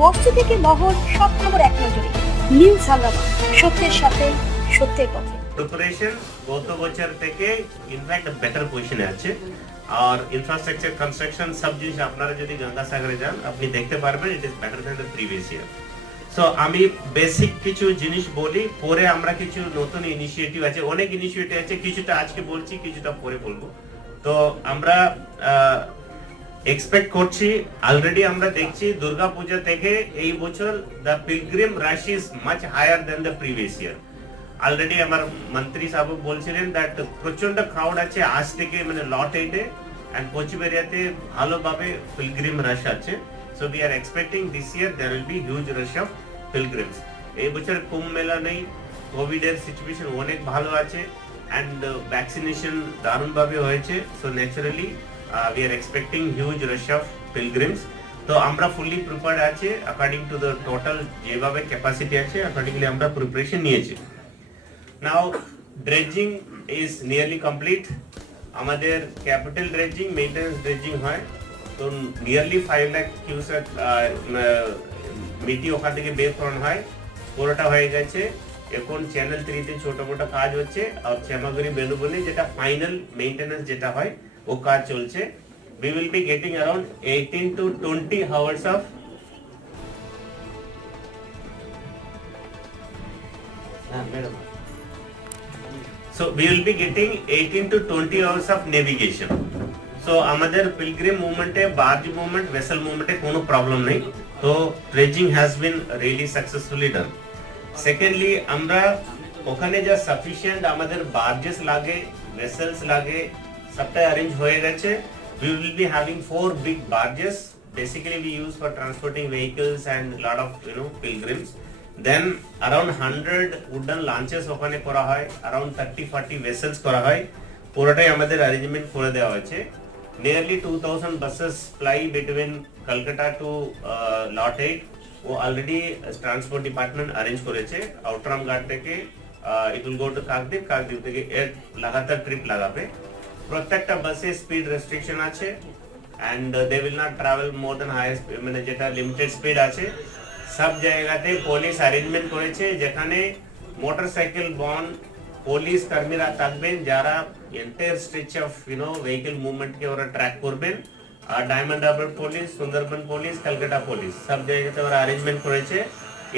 বস্তি থেকে মহল সব খবর এক নজরে। নিউজ হাঙ্গামা, সত্যের সাথে সত্যের পথে। প্রিপারেশন গত বছর থেকে ইনফ্যাক্ট বেটার পজিশনে আছে আর ইনফ্রাস্ট্রাকচার কনস্ট্রাকশন সব জিনিস আপনারা যদি গঙ্গাসাগরে যান আপনি দেখতে পারবেন it is better than the previous year. So আমি বেসিক কিছু জিনিস বলি, পরে আমরা কিছু নতুন ইনিশিয়েটিভ আছে, অনেক ইনিশিয়েটিভ আছে, কিছুটা আজকে বলছি কিছুটা পরে বলবো। তো আমরা এক্সপেক্ট করছি, অলরেডি আমরা দেখছি দুর্গা পূজা থেকে এই বছর the pilgrim rush is much higher than the previous year. Already আমার মন্ত্রী সাহেব বলছিলেন দ্যাট প্রচন্ড ক্রাউড আছে আজ থেকে, মানে লট 8 এ এন্ড কোচবিহারিয়াতে ভালোভাবে পিলগ্রিম রাশ আছে। So we are expecting this year there will be huge rush of pilgrims. এই বছর কুম্ভ মেলা নেই, কোভিড এর সিচুয়েশন অনেক ভালো আছে এন্ড ভ্যাকসিনেশন দারুণ ভাবে হয়েছে। So naturally we are expecting huge rush of pilgrims. তো আমরা fully prepared আছে according to the total যেভাবে ক্যাপাসিটি আছে accordingly আমরা প্রিপারেশন নিয়েছি। Now dredging is nearly complete. আমাদের ক্যাপিটাল ড্রেজিং, মেইনটেনেন্স ড্রেজিং হয়, তো নিয়ারলি 5 লাখ কিউসেক মিটি ওখান থেকে বের করানো হয়, পুরোটা হয়ে গেছে। এখন চ্যানেল 3 তে ছোট মোটো কাজ হচ্ছে আর চেমাগুড়ি বেলুবলি যেটা ফাইনাল মেইনটেনেন্স যেটা হয় ও কাজ চলছে। We will be getting around 18 to 20 hours of So we will be getting 18 to 20 hours of navigation. So আমাদের পিলগ্রিম মুভমেন্টে, বার্জ মুভমেন্ট, ভেসেল মুভমেন্টে কোনো প্রবলেম নেই। তো dredging has been really successfully done. Secondly আমরা ওখানে যা সাফিসিয়েন্ট আমাদের বার্জেস লাগে, ভেসেলস লাগে, सबटा अरेंज हो गए। We will be having 4 big barges. Basically, we use for transporting vehicles and lot of pilgrims. Then around 100 wooden launches ওখানে করা হয়, around 30-40 vessels করা হয়, পুরোটাই আমাদের অ্যারেঞ্জমেন্ট করে দেওয়া হয়েছে। Nearly 2000 buses fly between Kolkata to Lot 8 ও অলরেডি ট্রান্সপোর্ট ডিপার্টমেন্ট অ্যারেঞ্জ করেছে। আউটরাম ঘাট থেকে it will go to Kakdwip, Kakdwip থেকে এর লাগাতার ট্রিপ লাগাবে। প্রত্যেকটা বাসে স্পিড রেস্ট্রিকশন আছে and they will not travel more than highest, মানে যেটা লিমিটেড স্পিড আছে। সব জায়গাতে পুলিশ অ্যারেঞ্জমেন্ট করেছে, যেখানে মোটরসাইকেল বন পুলিশ কর্মীরা থাকবেন যারা এন্টায়ার স্ট্রেচ অফ ভেহিকল মুভমেন্টকে ওরা ট্র্যাক করবেন। আর Diamond Harbour police, Sundarban police, Kolkata police সব জায়গাতে ওরা অ্যারেঞ্জমেন্ট করেছে।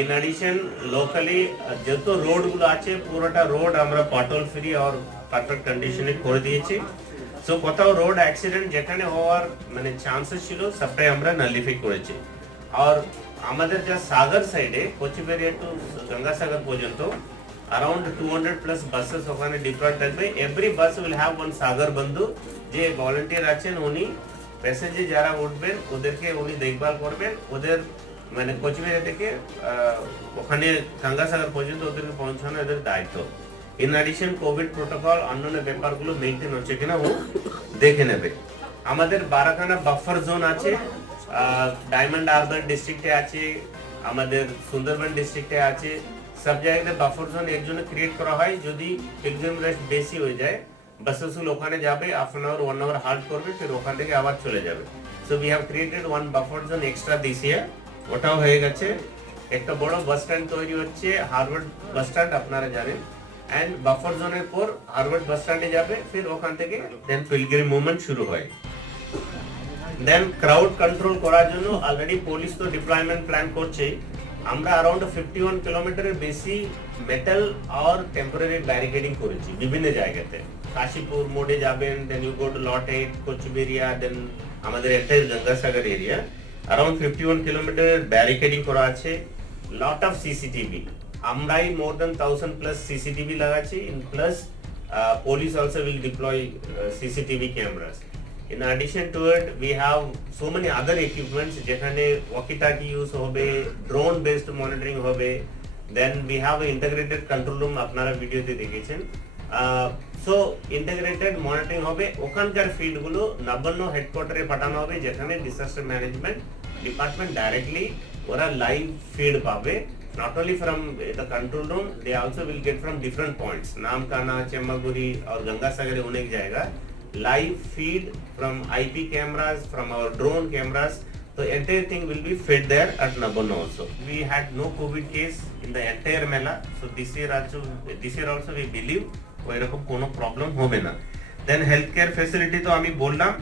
ইন অ্যাডিশন লোকালি যত রোডগুলো আছে পুরোটা রোড আমরা পটল ফ্রি আর পারফেক্ট কন্ডিশনে করে দিয়েছি। সো কোথাও রোড অ্যাক্সিডেন্ট যেখানে হওয়ার মানে চান্সেস ছিল সবটাই আমরা নালিফাই করেছি। আর আমাদের যা সাগর সাইডে কোচবিহারিয়া টু গঙ্গাসাগর পর্যন্ত अराउंड 200 প্লাস বাসেস ওখানে ডিপ্লয়েড থাকবে। Every bus will have one Sagar Bandhu, যে ভলান্টিয়ার আছেন উনি প্যাসেঞ্জার যারা উঠবেন ওদেরকে উনি দেখভাল করবেন। ওদের মানে কোচবিহার থেকে ওখানে গঙ্গাসাগর পর্যন্ত ওদেরকে পৌঁছানো এদের দায়িত্ব। ইন অ্যাডিশন কোভিড প্রোটোকল অন্যান্য ব্যাপারগুলো মেইনটেইন হচ্ছে কিনা ও দেখে নেবে। আমাদের 12খানা বাফার জোন আছে, ডায়মন্ড হারবার ডিস্ট্রিক্টে আছে, আমাদের সুন্দরবন ডিস্ট্রিক্টে আছে। সব জায়গাতে বাফার জোন এর জন্য ক্রিয়েট করা হয়, যদি পিলগ্রিম রাশ বেশি হয়ে যায় বাসেসগুলো ওখানে যাবে, half an hour 1 hour halt করবে, ফির ওখান থেকে আবার চলে যাবে। So we have created 1 buffer zone extra this year, ওটাও হয়ে গেছে। একটা বড় বাস স্ট্যান্ড তৈরি হচ্ছে, হারবার্ড বাস স্ট্যান্ড আপনারা জানেন, এন্ড বাফার জোনের পর হারবার্ড বাস স্ট্যান্ডে যাবে, ফির ওখান থেকে দেন পিলগ্রিম মুভমেন্ট শুরু হয়। দেন ক্রাউড কন্ট্রোল করার জন্য অলরেডি পুলিশ তো ডিপ্লয়মেন্ট প্ল্যান করছে। আমরা अराउंड 51 কিলোমিটারের বেশি মেটাল আর টেম্পোরারি ব্যারিকেডিং করেছি বিভিন্ন জায়গাতে। কাশীপুর মোড়ে যাবেন, দেন ইউ গো টু লট 8 কোচবিহারিয়া, দেন আমাদের এন্টায়ার গঙ্গাসাগর এরিয়া अराउंड 51 কিলোমিটারের ব্যারিকেডিং করা আছে। লট অফ সিসিটিভি, আমরাই মোর দ্যান 1000 প্লাস সিসিটিভি লাগাচ্ছি। In plus police also will deploy CCTV cameras. In addition to it, we have so many other equipments যেখানে walkie-talkie use হবে, drone based monitoring হবে, then we have an integrated control room আপনারা ভিডিওতে দেখেছেন। So integrated monitoring হবে, ওখানকার field গুলো নবান্ন হেডকোয়ার্টারে পাঠানো হবে, যেখানে ডিজাস্টার ম্যানেজমেন্ট ডিপার্টমেন্ট ডাইরেক্টলি ওরা লাইভ ফিড পাবে। Not only from the control room, they also will get from different points. Namkana, Chemmaguri or Gangasagar अनेक जाएगा live feed from IP cameras, from our drone cameras. तो So entire thing will be fed there at Nabonna also. We had no COVID case in the entire Mela. So this year also we believe ওইরকম কোনো problem হবে না। Then healthcare facility তো আমি বললাম,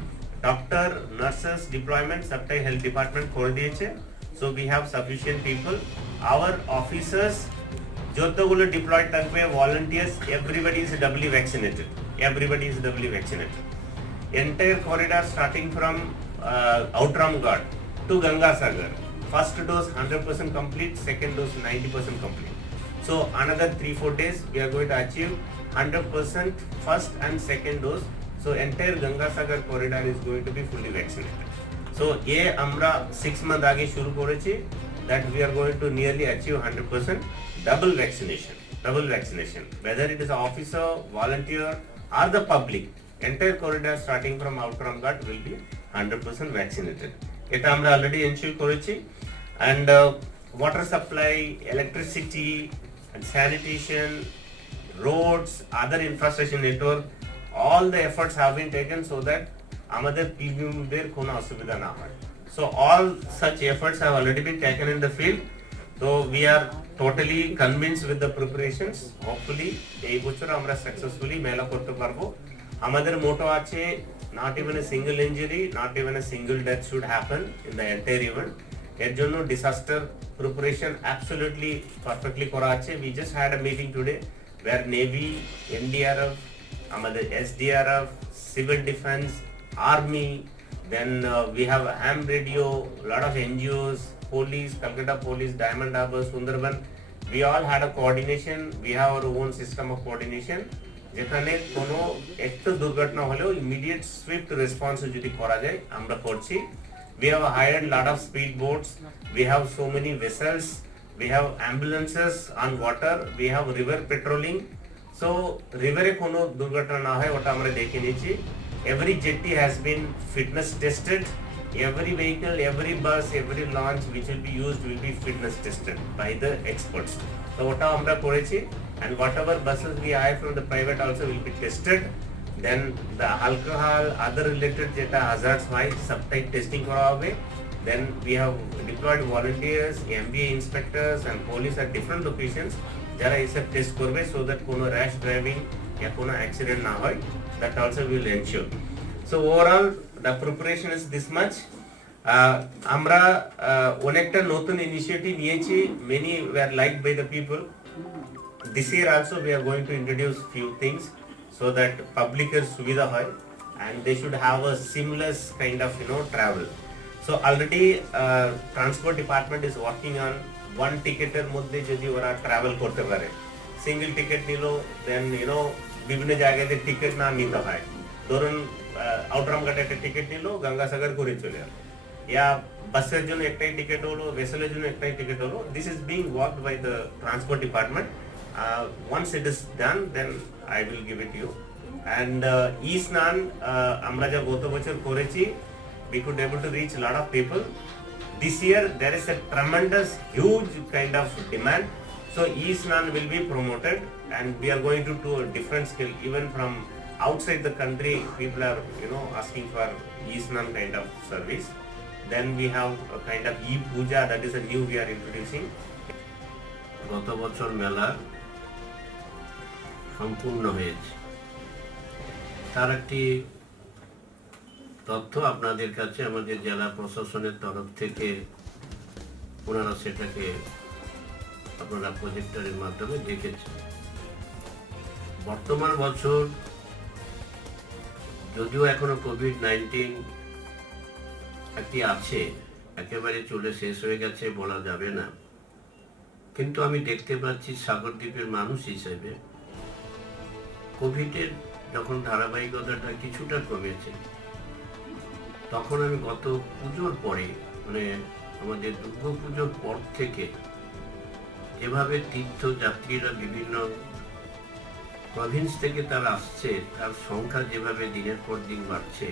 doctor, nurses deployment সবটাই health department করে দিয়েছে। So we have sufficient people. Our officers যতগুলো deployed থাকবে, volunteers, everybody is doubly vaccinated. Everybody is doubly vaccinated. Entire corridor starting from Outram Ghat to Ganga Sagar. First dose 100% complete, second dose 90% complete. So another 3-4 days we are going to achieve 100% first and second dose. So entire Ganga Sagar corridor is going to be fully vaccinated. So ye amra 6 month age shuru korechi that we are going to nearly achieve 100% double vaccination. Double vaccination. Whether it is an officer, volunteer or the public, entire corridor starting from Outram Ghat will be 100% vaccinated. Eta amra already ensure korechi, and water supply, electricity and sanitation, roads, other infrastructure network, all the efforts have been taken so that আমাদের পিলিয়নদের কোনো অসুবিধা না হয়। So all such efforts have already been taken in the field. So we are totally convinced with the preparations. Hopefully এই বছর আমরা successfully মেলা করতে পারবো। আমাদের মোটো আছে not even a single injury, not even a single death should happen in the entire event. এর জন্য disaster preparation absolutely perfectly করা আছে। We just had a meeting today where Navy, NDRF, আমাদের SDRF, Civil Defense, Army, then we have ham radio, a lot of NGOs, police, Calcutta Police, Diamond Harbour, Sundarban. We all had a coordination. We have our own system of coordination. যেখানে কোনো একটু দুর্ঘটনা হলেও immediate swift response যদি করা যায় আমরা করছি। We have hired a lot of speed boats. We have so many vessels. We have ambulances on water. We have river patrolling. So river এ কোনো দুর্ঘটনা না হয় ওটা আমরা দেখে নিয়েছি। Every jetty has been fitness tested. Every vehicle, every bus, every launch which will be used will be fitness tested by the experts. So ওটা আমরা করেছি, and whatever buses we hire from the private also will be tested. Then the alcohol, other related যেটা hazards হয় সবটাই testing করা হবে। Then we have deployed volunteers, MBA inspectors and police at different locations যারা এসব test করবে so that কোনো rash driving या কোনো accident না হয়, that also will ensure. So overall the preparation is this much. আমরা অনেকটা নতুন ইনিশিয়েটিভ নিয়েছি, many were liked by the people. This year also we are going to introduce few things so that public এর সুবিধা হয় and they should have a seamless kind of travel. So already transport department is working on one ticket এর মধ্যে যদি ওরা travel করতে পারে, single ticket নিল, দেন বিভিন্ন জায়গাতে টিকিট না নিতে হয়। ধরুন আউটরাম ঘাটে একটা টিকিট নিল, গঙ্গাসাগর ঘুরে চলে গেল, ইয়া বাসের জন্য একটাই টিকিট হলো, ভেসেলের জন্য একটাই টিকিট হলো। This is being worked by the transport department. Once it is done then I will give it you. And ই স্নান আমরা যা গত বছর করেছি, we could able to reach a lot of people. This year there is a tremendous huge kind of demand, so e-snan will be promoted and we are going to do a different scale. Even from outside the country people are asking for e-snan kind of service. Then we have a kind of e-puja, that is a new we are introducing. গত বছর মেলা সম্পূর্ণ হয়েছে, তার একটি তথ্য আপনাদের কাছে আমাদের জেলা প্রশাসনের তরফ থেকে ওনারা সেটাকে আপনারা প্রজেক্টরের মাধ্যমে দেখেছেন। বর্তমান বছর যদিও এখনো কোভিড-19 একটি আছে, একেবারে চলে শেষ হয়ে গেছে বলা যাবে না, কিন্তু আমি দেখতে পাচ্ছি সাগরদ্বীপের মানুষ হিসেবে কোভিডের যখন ধারাবাহিকতাটা কিছুটা কমেছে, তখন আমি গত পুজোর পরে মানে আমাদের দুর্গা পুজোর পর থেকে যেভাবে তীর্থযাত্রীরা বিভিন্ন প্রভিন্স থেকে তারা আসছে, তার সংখ্যা যেভাবে দিনের পর দিন বাড়ছে,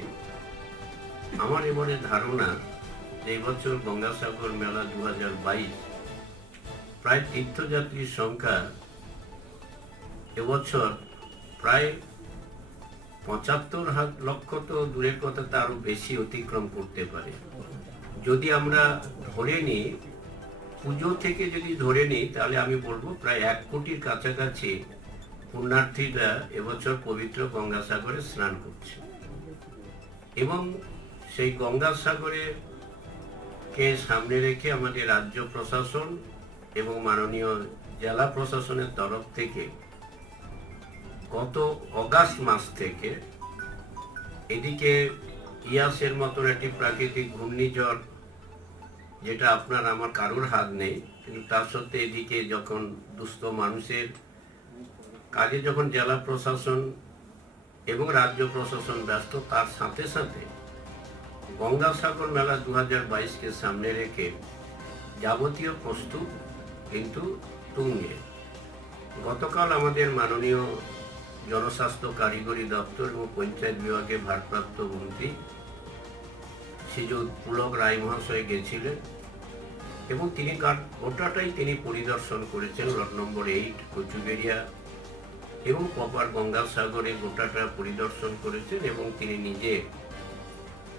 আমার এমনে ধারণা যে এবছর গঙ্গাসাগর মেলা 2022 প্রায় তীর্থযাত্রীর সংখ্যা এবছর প্রায় 75 লক্ষ তো দূরের কথা, তারও বেশি অতিক্রম করতে পারে। যদি আমরা ধরে নিই, পুজো থেকে যদি ধরে নিই, তাহলে আমি বলবো প্রায় 1 কোটির কাছাকাছি পুণ্যার্থীরা এবছর পবিত্র গঙ্গাসাগরে স্নান করছে। এবং সেই গঙ্গাসাগরে কে সামনে রেখে আমাদের রাজ্য প্রশাসন এবং মাননীয় জেলা প্রশাসনের তরফ থেকে গত অগাস্ট মাস থেকে এদিকে ইয়াসের মতন একটি প্রাকৃতিক ঘূর্ণিঝড়, যেটা আপনার আমার কারোর হাত নেই, কিন্তু তার সত্ত্বে এদিকে যখন দুস্থ মানুষের কাজে যখন জেলা প্রশাসন এবং রাজ্য প্রশাসন ব্যস্ত, তার সাথে সাথে গঙ্গাসাগর মেলা 2022-কে সামনে রেখে যাবতীয় প্রস্তুত কিন্তু তুঙ্গে। গতকাল আমাদের মাননীয় জনস্বাস্থ্য কারিগরি দপ্তর এবং পঞ্চায়েত বিভাগের ভারপ্রাপ্ত মন্ত্রী শ্রীযুত পুলক রায় মহাশয় গেছিলেন এবং তিনি গোটাটাই তিনি পরিদর্শন করেছেন। লট নম্বর 8 কচুবেড়িয়া এবং প্রপার গঙ্গাসাগরে গোটাটা পরিদর্শন করেছেন এবং তিনি নিজে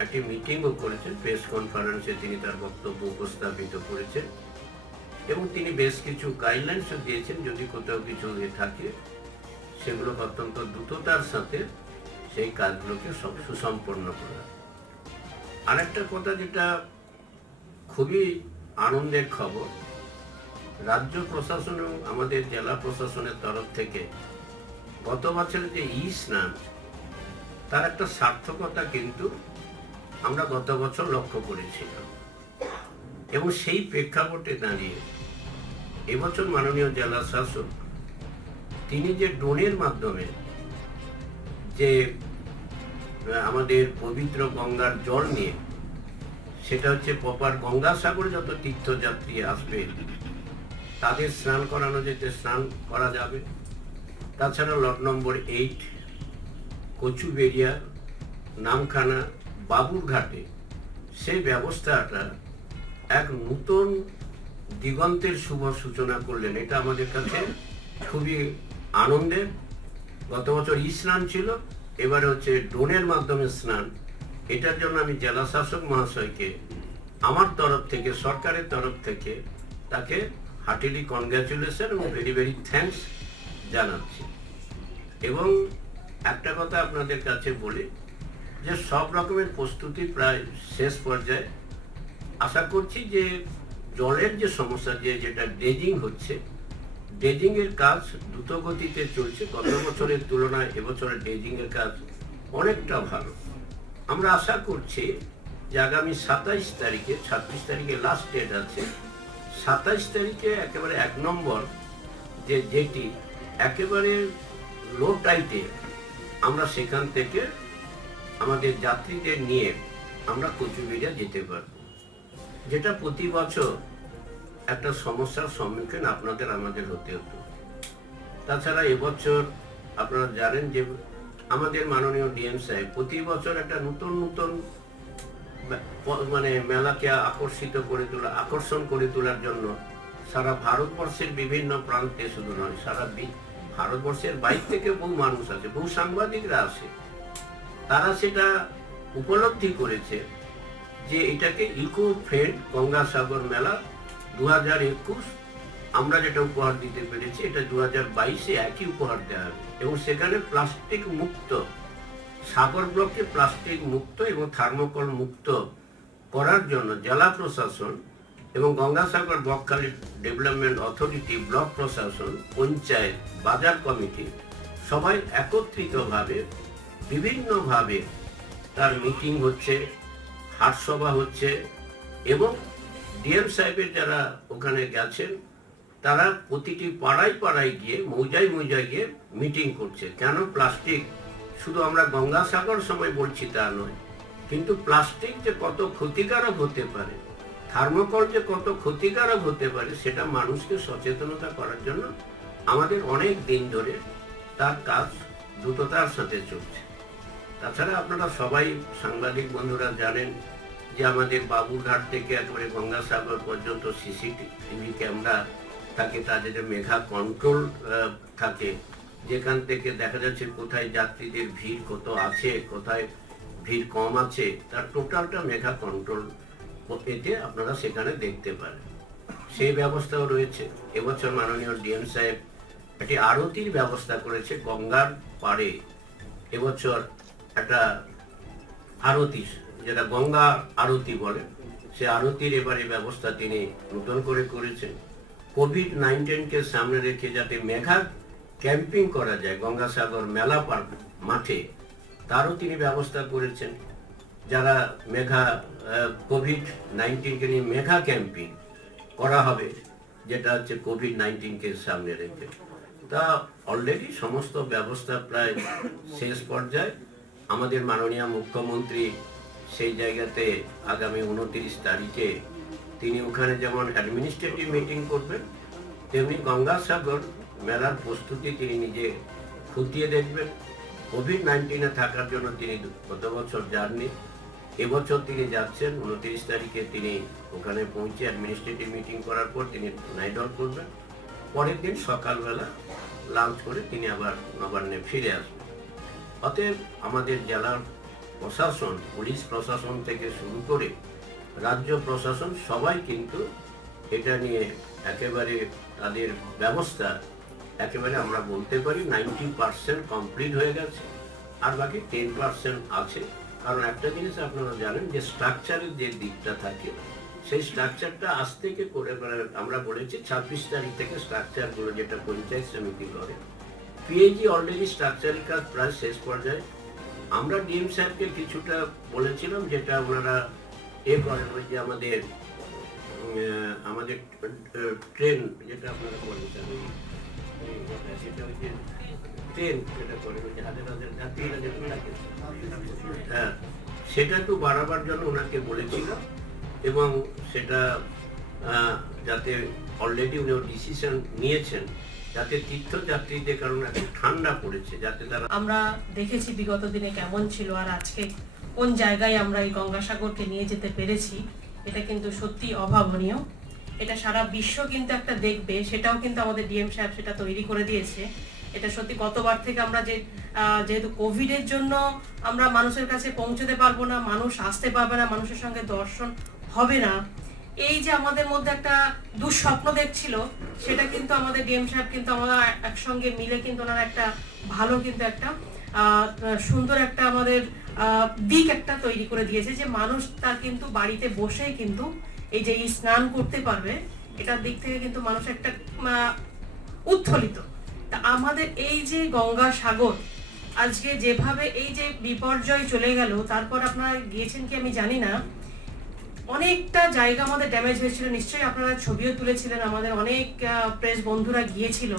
একটি মিটিংও করেছেন। প্রেস কনফারেন্সে তিনি তার বক্তব্য উপস্থাপিত করেছেন এবং তিনি বেশ কিছু গাইডলাইন্সও দিয়েছেন, যদি কোথাও কিছু থাকে সেগুলো অত্যন্ত দ্রুততার সাথে সেই কাজগুলোকে সব সুসম্পন্ন করা। আরেকটা কথা যেটা খুবই আনন্দের খবর, রাজ্য প্রশাসন এবং আমাদের জেলা প্রশাসনের তরফ থেকে গত বছরের যে স্নান, তার একটা সার্থকতা কিন্তু আমরা গত বছর লক্ষ্য করেছিলাম এবং সেই প্রেক্ষাপটে দাঁড়িয়ে এবছর মাননীয় জেলা শাসক তিনি যে ড্রোনের মাধ্যমে যে আমাদের পবিত্র গঙ্গার জল নিয়ে, সেটা হচ্ছে প্রপার গঙ্গাসাগরে যত তীর্থযাত্রী আসবে তাদের স্নান করানো যেতে স্নান করা যাবে। তাছাড়া লট নম্বর 8 কচুবেড়িয়া, নামখানা, বাবুরঘাটে সেই ব্যবস্থাটা এক নতুন দিগন্তের শুভ সূচনা করলেন। এটা আমাদের কাছে খুবই আনন্দের। গত বছর স্নান ছিল, এবারে হচ্ছে ড্রোনের মাধ্যমে স্নান। এটার জন্য আমি জেলা শাসক মহাশয়কে আমার তরফ থেকে, সরকারের তরফ থেকে তাকে হার্টিলি কনগ্রাচুলেশন এবং ভেরি ভেরি থ্যাঙ্কস জানাচ্ছি। এবং একটা কথা আপনাদের কাছে বলি যে সব রকমের প্রস্তুতি প্রায় শেষ পর্যায়ে। আশা করছি যে জলের যে সমস্যা, যেটা ড্রেজিং হচ্ছে, ড্রেজিং এর কাজ দ্রুত গতিতে চলছে। গত বছরের তুলনায় এবছরের ড্রেজিং এর কাজ অনেকটা ভালো। আমরা আশা করছি যে আগামী 27 তারিখে, 26 তারিখে লাস্ট ডেট আছে, 27 তারিখে একেবারে 1 নম্বর যেটি একেবারে লো টাইটে আমরা সেখান থেকে আমাদের যাত্রীদের নিয়ে আমরা কচুবেড়িয়া যেতে পারব, যেটা প্রতি বছর একটা সমস্যার সম্মুখীন আপনাদের আমাদের হতে হতো। তাছাড়া এবছর আপনারা জানেন যে আমাদের মাননীয় ডিএম সাহেব প্রতি বছর একটা নতুন নতুন মানে মেলাকে আকর্ষণ করে তোলার জন্য সারা ভারতবর্ষের বিভিন্ন প্রান্তে, শুধু নয় সারা ভারতবর্ষের বাইরে থেকে বহু মানুষ আছে, বহু সাংবাদিকরা আসে। তারা সেটা উপলব্ধি করেছে যে এটাকে ইকো ফ্রেন্ড গঙ্গাসাগর মেলা 2021 আমরা যেটা উপহার দিতে পেরেছি, এটা 2022-এ একই উপহার দেওয়া হবে এবং সেখানে প্লাস্টিক মুক্ত, সাগর ব্লককে প্লাস্টিক মুক্ত এবং থার্মোকল মুক্ত করার জন্য জেলা প্রশাসন এবং Gangasagar Bakkhali development authority, block প্রশাসন, পঞ্চায়েত, বাজার কমিটি সবাই একত্রিতভাবে বিভিন্নভাবে তার মিটিং হচ্ছে, হাটসভা হচ্ছে এবং ডিএম সাহেবের যারা ওখানে গেছেন তারা প্রতিটি পাড়ায় পাড়ায় গিয়ে, মৌজায় মৌজায় গিয়ে মিটিং করছে। কেন প্লাস্টিক শুধু আমরা গঙ্গাসাগর সময় বলছি তা নয়, কিন্তু প্লাস্টিক যে কত ক্ষতিকারক হতে পারে, থার্মোকল যে কত ক্ষতিকারক হতে পারে, সেটা মানুষকে সচেতনতা করার জন্য আমাদের অনেক দিন ধরে তার কাজ দ্রুততার সাথে চলছে। তাছাড়া আপনারা সবাই সাংবাদিক বন্ধুরা জানেন যে আমাদের বাবুরঘাট থেকে একেবারে গঙ্গাসাগর পর্যন্ত সিসিটিভি ক্যামেরা থাকে, তাদের মেঘা কন্ট্রোল থাকে, যেখান থেকে দেখা যাচ্ছে কোথায় যাত্রীদের ভিড় কত আছে, কোথায় ভিড় কম আছে, তার টোটালটা মেঘা কন্ট্রোল এতে আপনারা সেখানে দেখতে পারেন। সেই ব্যবস্থাও রয়েছে। এবছর মাননীয় ডিএম সাহেব একটি আরতির ব্যবস্থা করেছে গঙ্গার পাড়ে। এবছর একটা আরতি, যেটা গঙ্গা আরতি বলে, সে আরতির এবারে ব্যবস্থা তিনি নতুন করে করেছেন। কোভিড-19 সামনে রেখে যাতে মেঘা ক্যাম্পিং করা যায় গঙ্গাসাগর মেলা মাঠে, তারও তিনি ব্যবস্থা করেছেন। যারা কোভিড-19 নিয়ে মেঘা ক্যাম্পিং করা হবে, যেটা হচ্ছে কোভিড-19 সামনে রেখে, তা অলরেডি সমস্ত ব্যবস্থা প্রায় শেষ পর্যায়ে। আমাদের মাননীয় মুখ্যমন্ত্রী সেই জায়গাতে আগামী 29 তারিখে তিনি ওখানে যেমন অ্যাডমিনিস্ট্রেটিভ মিটিং করবেন, তেমনি গঙ্গাসাগর মেলার প্রস্তুতি তিনি নিজে খতিয়ে দেখবেন। কোভিড-19 থাকার জন্য তিনি গত বছর যাননি, এবছর তিনি যাচ্ছেন। 29 তারিখে তিনি ওখানে পৌঁছে অ্যাডমিনিস্ট্রেটিভ মিটিং করার পর তিনি নাইট আউট করবেন। পরের দিন সকালবেলা লাঞ্চ করে তিনি আবার নবান্নে ফিরে আসবেন। অতএব আমাদের জেলার প্রশাসন, পুলিশ প্রশাসন থেকে শুরু করে রাজ্য প্রশাসন সবাই কিন্তু এটা নিয়ে একেবারে তাদের ব্যবস্থা একেবারে আমরা বলতে পারি 90% কমপ্লিট হয়ে গেছে, আর বাকি 10% আছে। কারণ একটা জিনিস আপনারা জানেন যে স্ট্রাকচারের যে দিকটা থাকে, সেই স্ট্রাকচারটা আজ থেকে করে আমরা বলেছি 26 তারিখ থেকে স্ট্রাকচারগুলো যেটা পঞ্চায়েত সমিতি করে। পিএইচি অলরেডি স্ট্রাকচারের কাজ প্রায় শেষ পর্যায়ে। আমরা ডিএম সাহেবকে কিছুটা বলেছিলাম, যেটা ওনারা করেন, ওই যে আমাদের ট্রেন যেটা আপনারা বলেন, সেটা ওই যে ট্রেন যেটা করেন, ওই যে হাজার হাজার যাত্রীরা যেটা থাকে, হ্যাঁ, সেটা একটু বাড়াবার জন্য ওনাকে বলেছিলাম। এবং সেটা যাতে অলরেডি উনি ডিসিশন নিয়েছেন, যাতে তীর্থযাত্রীদের কারণে একটু ঠান্ডা পড়েছে, যাতে তারা আমরা দেখেছি বিগত দিনে কেমন ছিল, আর আজকে কোন জায়গায় আমরা এই গঙ্গাসাগরকে নিয়ে যেতে পেরেছি, এটা কিন্তু সত্যি অভাবনীয়। এটা সারা বিশ্ব কিন্তু একটা দেখবে, সেটাও কিন্তু আমাদের ডিএম সাহেব সেটা তৈরি করে দিয়েছে। এটা সত্যি গতবার থেকে আমরা যেহেতু কোভিডের জন্য আমরা মানুষের কাছে পৌঁছতে পারবো না, মানুষ আসতে পারবে না, মানুষের সঙ্গে দর্শন হবে না, এই যে আমাদের মধ্যে একটা দুঃস্বপ্ন দেখছিল, সেটা কিন্তু আমাদের ডিএম সাহেব কিন্তু আমরা একসঙ্গে মিলে কিন্তু ওনারা একটা ভালো কিন্তু একটা সুন্দর একটা আমাদের দিক একটা তৈরি করে দিয়েছে, যে মানুষ তার কিন্তু বাড়িতে বসেই কিন্তু এই যে স্নান করতে পারবে। এটার দিক থেকে কিন্তু মানুষ একটা উত্থলিত। তা আমাদের এই যে গঙ্গাসাগর আজকে যেভাবে এই যে বিপর্যয় চলে গেল, তারপর আপনারা গিয়েছেন কি আমি জানি না, অনেকটা জায়গা আমাদের ড্যামেজ হয়েছিল, নিশ্চয়ই আপনারা ছবিও তুলেছিলেন। আমাদের অনেক প্রেস বন্ধুরা গিয়েছিল,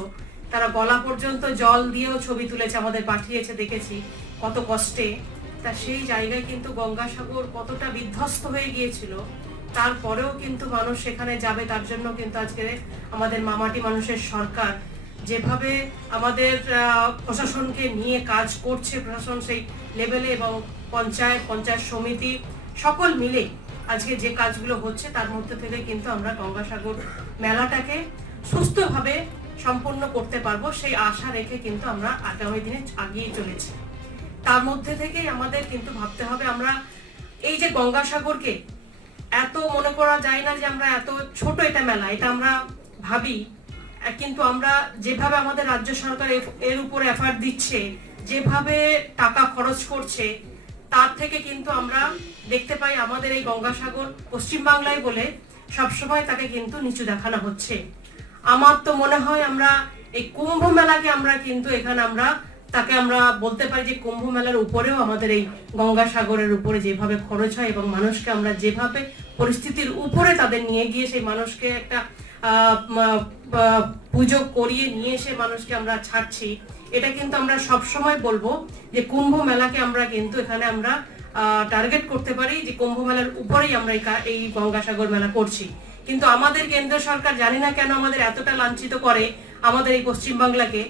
তারা গলা পর্যন্ত জল দিয়েও ছবি তুলেছে, আমাদের পাঠিয়েছে, দেখেছি কত কষ্টে। তা সেই জায়গায় কিন্তু গঙ্গাসাগর কতটা বিধ্বস্ত হয়ে গিয়েছিল, তারপরেও কিন্তু মানুষ সেখানে যাবে। তার জন্য কিন্তু আজকে আমাদের মামাটি মানুষের সরকার যেভাবে আমাদের প্রশাসনকে নিয়ে কাজ করছে, প্রশাসন সেই লেভেলে এবং পঞ্চায়েত সমিতি সকল মিলে আজকে যে কাজগুলো হচ্ছে, তার মধ্যে থেকে কিন্তু আমরা গঙ্গাসাগর মেলাটাকে সুস্থভাবে সম্পন্ন করতে পারবো, সেই আশা রেখে কিন্তু আমরা আগামী দিনে এগিয়ে চলেছি। তার মধ্যে থেকেই আমাদের কিন্তু ভাবতে হবে, আমরা এই যে গঙ্গাসাগরকে এত মনে করা যায় না যে আমরা এত ছোট এটা মেলা, এটা আমরা ভাবি, কিন্তু আমরা যেভাবে আমাদের রাজ্য সরকার এর উপরে এফার্ট দিচ্ছে, যেভাবে টাকা খরচ করছে, তার থেকে কিন্তু আমরা দেখতে পাই আমাদের এই গঙ্গাসাগর পশ্চিমবাংলায় বলে সবসময় তাকে কিন্তু নিচু দেখানো হচ্ছে। আমার তো মনে হয় আমরা এই কুম্ভ মেলাকে আমরা কিন্তু এখানে তাকে আমরা বলতে পারি যে কুম্ভ মেলার উপরেও আমাদের এই গঙ্গাসাগরের উপরে যেভাবে খরচ হয় এবং মানুষকে আমরা যেভাবে পরিস্থিতির উপরে তাদের নিয়ে গিয়ে সেই মানুষকে একটা পুজো করিয়ে নিয়ে এসে মানুষকে আমরা ছাড়ছি, এটা কিন্তু আমরা সব সময় বলবো যে কুম্ভ মেলাকে আমরা কিন্তু এখানে আমরা টার্গেট করতে পারি যে কুম্ভ মেলার উপরেই আমরা এই গঙ্গাসাগর মেলা করছি। কিন্তু আমাদের কেন্দ্র সরকার জানি না কেন আমাদের এতটা লাঞ্ছিত করে আমাদের এই পশ্চিমবাংলাকে।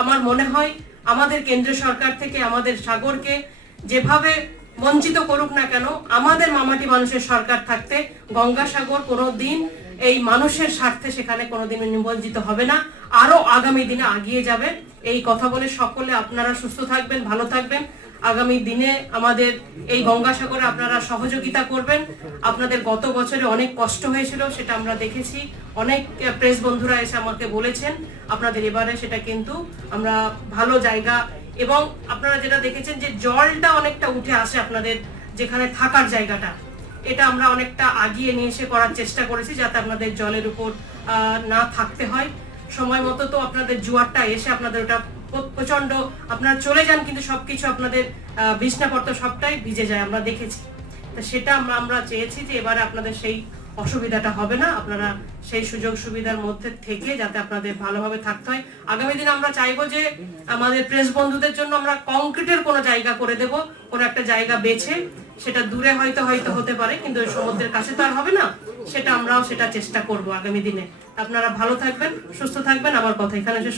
আমার মনে হয় আমাদের কেন্দ্র সরকার থেকে আমাদের সাগরকে যেভাবে বঞ্চিত করুক না কেন, আমাদের মামাটি মানুষের সরকার থাকতে গঙ্গাসাগর কোনোদিন এই মানুষের স্বার্থে সেখানে কোনোদিন বঞ্চিত হবে না, আরো আগামী দিনে এগিয়ে যাবে। এই কথা বলে সকলে আপনারা সুস্থ থাকবেন, ভালো থাকবেন। আগামী দিনে আমাদের এই গঙ্গাসাগরে আপনারা সহযোগিতা করবেন। আপনাদের গত বছরে অনেক কষ্ট হয়েছিল, সেটা আমরা দেখেছি। অনেক প্রেস বন্ধুরা এসে আমাকে বলেছেন, আপনাদের এবারে সেটা কিন্তু আমরা ভালো জায়গা, এবং আপনারা যেটা দেখেছেন যে জলটা অনেকটা উঠে আসে আপনাদের যেখানে থাকার জায়গাটা, এটা আমরা অনেকটা আগিয়ে নিয়ে এসে করার চেষ্টা করেছি যাতে আপনাদের জলের উপর না থাকতে হয়। সময় মতো তো আপনাদের জোয়ারটা এসে আপনাদের ওটা প্রচন্ড, আপনারা চলে যান কিন্তু সবকিছু আপনাদের বিছনাপত্র সবটাই ভিজে যায়, আমরা দেখেছি। তো সেটা আমরা চেয়েছি যে এবারে আপনাদের সেই অসুবিধাটা হবে না, আপনারা সেই সুযোগ সুবিধার মধ্যে থেকে যাতে আপনাদের ভালোভাবে থাকতে হয়। আগামী দিনে আমরা চাইবো যে আমাদের প্রেস বন্ধুদের জন্য আমরা কংক্রিটের কোনো জায়গা করে দেব, কোনো একটা জায়গা বেছে, সেটা দূরে হয়তো হতে পারে কিন্তু সমুদ্রের কাছে তো আর হবে না, সেটা আমরাও সেটা চেষ্টা করব আগামী দিনে। আপনারা ভালো থাকবেন, সুস্থ থাকবেন। আমার কথা এখানে শেষ।